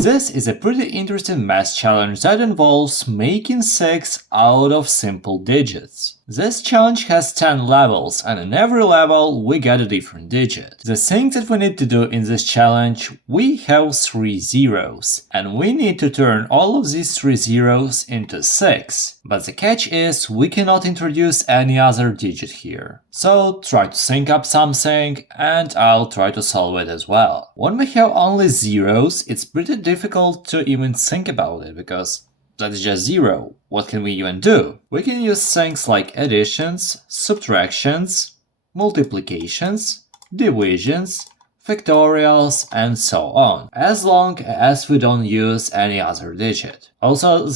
This is a pretty interesting math challenge that involves making 6 out of simple digits. This challenge has 10 levels, and in every level we get a different digit. The thing that we need to do in this challenge, we have 3 zeros, and we need to turn all of these 3 zeros into 6. But the catch is, we cannot introduce any other digit here. So try to think up something, and I'll try to solve it as well. When we have only zeros, it's pretty difficult to even think about it, because that is just 0. What can we even do? We can use things like additions, subtractions, multiplications, divisions, factorials, and so on, as long as we don't use any other digit. Also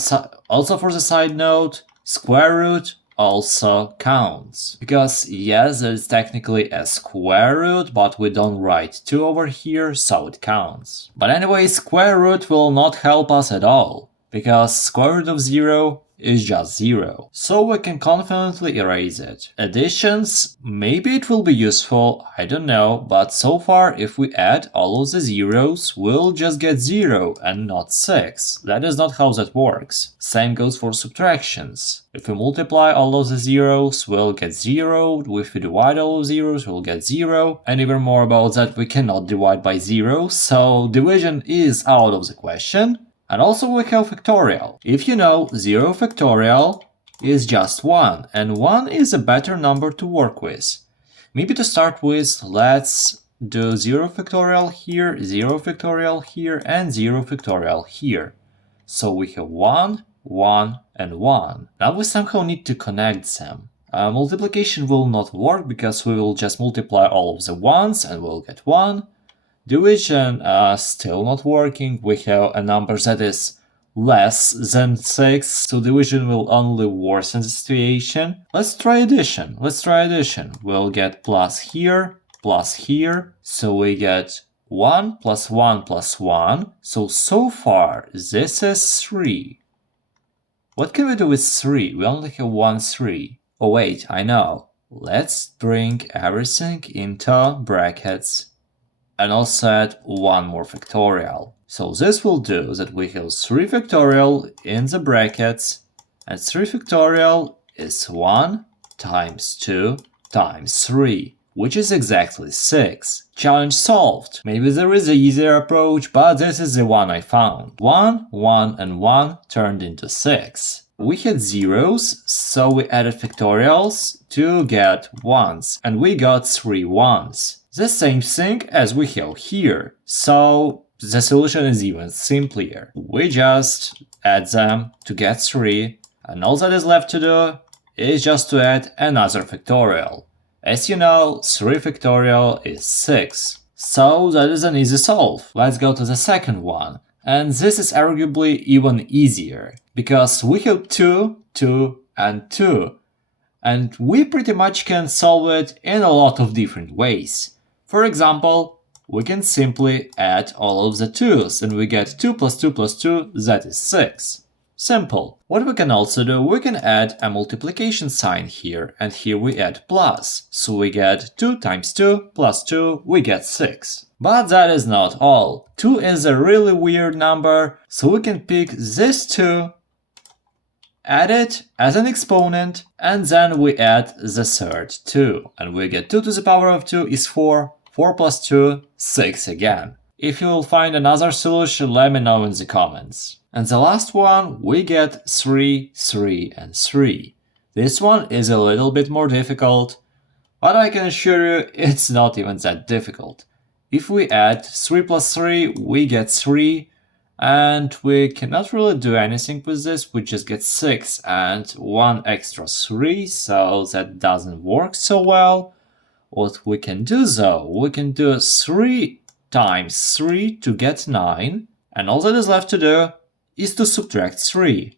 for the side note, square root also counts. Because yes, there is technically a square root, but we don't write 2 over here, so it counts. But anyway, square root will not help us at all, because square root of 0 is just 0, so we can confidently erase it. Additions, maybe it will be useful, I don't know, but so far if we add all of the zeros, we'll just get 0 and not 6. That is not how that works. Same goes for subtractions. If we multiply all of the zeros, we'll get 0, if we divide all of zeros, we'll get 0, and even more about that, we cannot divide by 0, so division is out of the question. And also we have factorial. If you know, 0 factorial is just 1, and 1 is a better number to work with. Maybe to start with, let's do 0 factorial here, 0 factorial here, and 0 factorial here. So we have 1, 1, and 1. Now we somehow need to connect them. Multiplication will not work because we will just multiply all of the 1s and we'll get 1. Division still not working, we have a number that is less than 6, so division will only worsen the situation. Let's try addition, we'll get plus here, so we get 1 plus 1 plus 1, so far this is 3. What can we do with 3? We only have 1 3. Oh wait, I know. Let's bring everything into brackets and also add 1 more factorial. So this will do that we have 3 factorial in the brackets, and 3 factorial is 1 times 2 times 3, which is exactly 6. Challenge solved. Maybe there is an easier approach, but this is the one I found. 1, 1, and 1 turned into 6. We had zeros, so we added factorials to get 1s, and we got 3 1s. The same thing as we have here, so the solution is even simpler. We just add them to get 3, and all that is left to do is just to add another factorial. As you know, 3 factorial is 6, so that is an easy solve. Let's go to the second one, and this is arguably even easier, because we have 2, 2, and 2, and we pretty much can solve it in a lot of different ways. For example, we can simply add all of the 2's and we get 2 plus 2 plus 2, that is 6. Simple. What we can also do, we can add a multiplication sign here, and here we add plus. So we get 2 times 2 plus 2, we get 6. But that is not all. 2 is a really weird number, so we can pick this 2, add it as an exponent, and then we add the third 2. And we get 2 to the power of 2 is 4. 4 plus 2, 6 again. If you will find another solution, let me know in the comments. And the last one, we get 3, 3, and 3. This one is a little bit more difficult, but I can assure you it's not even that difficult. If we add 3 plus 3, we get 3, and we cannot really do anything with this, we just get 6 and 1 extra 3, so that doesn't work so well. What we can do though, we can do 3 times 3 to get 9, and all that is left to do is to subtract 3.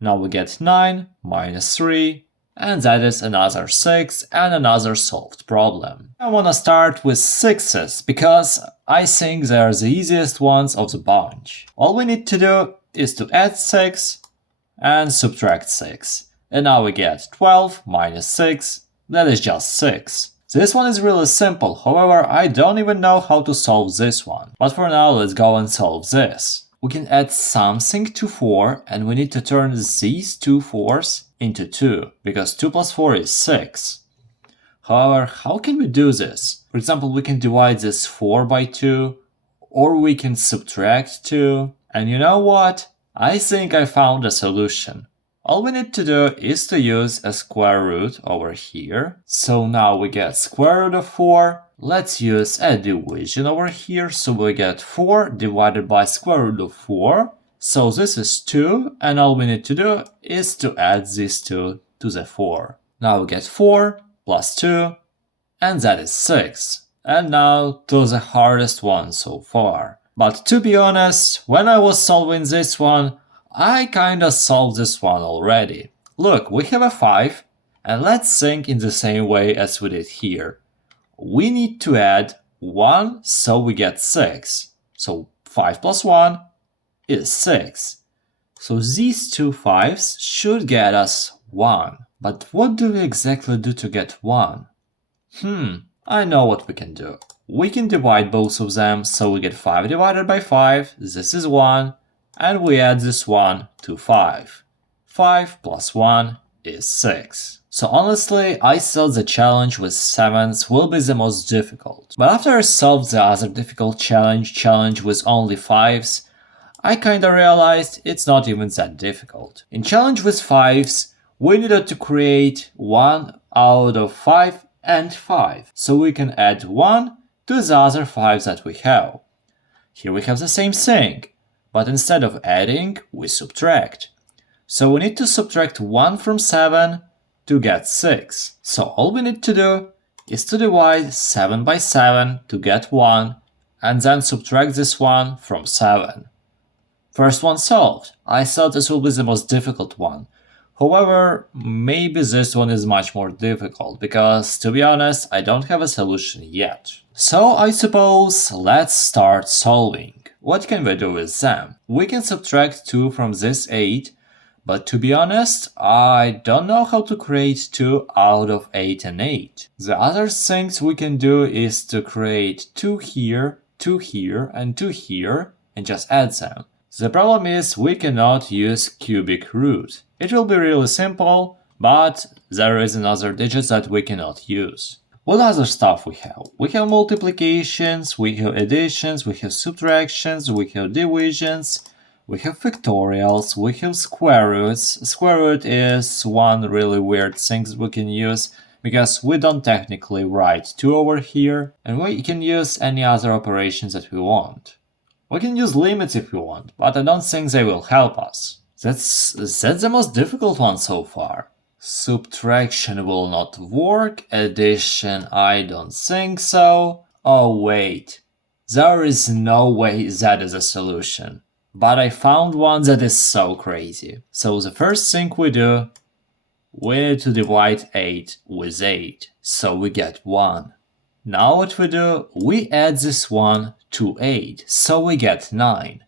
Now we get 9 minus 3, and that is another 6 and another solved problem. I wanna start with 6's because I think they are the easiest ones of the bunch. All we need to do is to add 6 and subtract 6. And now we get 12 minus 6, that is just 6. This one is really simple, however I don't even know how to solve this one. But for now let's go and solve this. we can add something to 4, and we need to turn these two 4s into 2, because 2 plus 4 is 6. However, how can we do this? For example, we can divide this 4 by 2, or we can subtract 2. And you know what? I think I found a solution. All we need to do is to use a square root over here. So now we get square root of 4. Let's use a division over here. So we get 4 divided by square root of 4. So this is 2, and all we need to do is to add these 2 to the 4. Now we get 4 plus 2, and that is 6. And now to the hardest one so far. But to be honest, when I was solving this one, I kinda solved this one already. Look, we have a 5, and let's think in the same way as we did here. We need to add 1, so we get 6. So 5 plus 1 is 6. So these two 5s should get us 1. But what do we exactly do to get 1? I know what we can do. We can divide both of them, so we get 5 divided by 5, this is 1, and we add this 1 to 5. 5 plus 1 is 6. So honestly, I thought the challenge with 7s will be the most difficult. But after I solved the other difficult challenge with only 5s, I kinda realized it's not even that difficult. In challenge with 5s, we needed to create 1 out of 5 and 5, so we can add 1 to the other 5s that we have. Here we have the same thing, but instead of adding, we subtract. So we need to subtract 1 from 7 to get 6. So all we need to do is to divide 7 by 7 to get 1, and then subtract this 1 from 7. First one solved. I thought this will be the most difficult one. However, maybe this one is much more difficult, because to be honest, I don't have a solution yet. So I suppose let's start solving. What can we do with them? We can subtract 2 from this 8, but to be honest, I don't know how to create 2 out of 8 and 8. The other things we can do is to create 2 here, 2 here, and 2 here, and just add them. The problem is we cannot use cubic root. It will be really simple, but there is another digit that we cannot use. What other stuff we have? We have multiplications, we have additions, we have subtractions, we have divisions, we have factorials, we have square roots. Square root is one really weird thing that we can use, because we don't technically write 2 over here, and we can use any other operations that we want. We can use limits if we want, but I don't think they will help us. That's the most difficult one so far. Subtraction will not work, addition I don't think so. Oh wait, there is no way that is a solution. But I found one that is so crazy. So the first thing we do, we need to divide 8 with 8, so we get 1. Now what we do, we add this 1 to 8, so we get 9.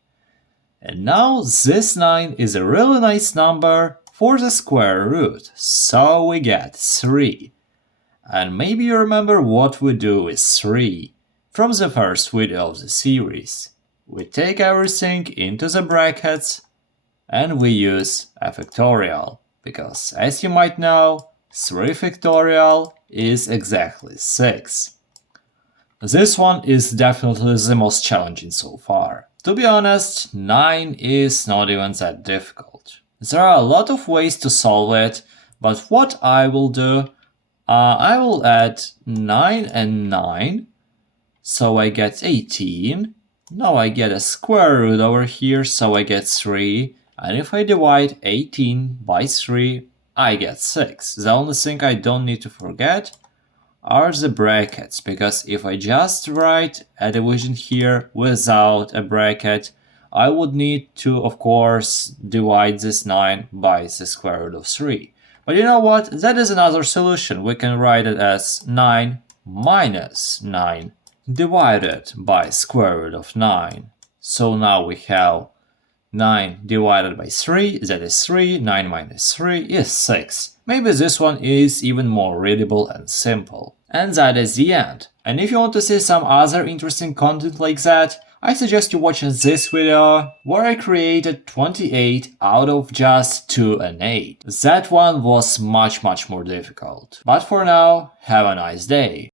And now this 9 is a really nice number for the square root, so we get 3. And maybe you remember what we do with 3 from the first video of the series. We take everything into the brackets and we use a factorial, because as you might know, 3 factorial is exactly 6. This one is definitely the most challenging so far. To be honest, 9 is not even that difficult. There are a lot of ways to solve it, but what I will do, I will add 9 and 9, so I get 18. Now I get a square root over here, so I get 3, and if I divide 18 by 3, I get 6. The only thing I don't need to forget are the brackets, because if I just write a division here without a bracket, I would need to, of course, divide this 9 by the square root of 3. But you know what? That is another solution. We can write it as 9 minus 9 divided by square root of 9. So now we have 9 divided by 3, that is 3, 9 minus 3 is 6. Maybe this one is even more readable and simple. And that is the end. And if you want to see some other interesting content like that, I suggest you watching this video where I created 28 out of just 2 and 8. That one was much more difficult. But for now, have a nice day.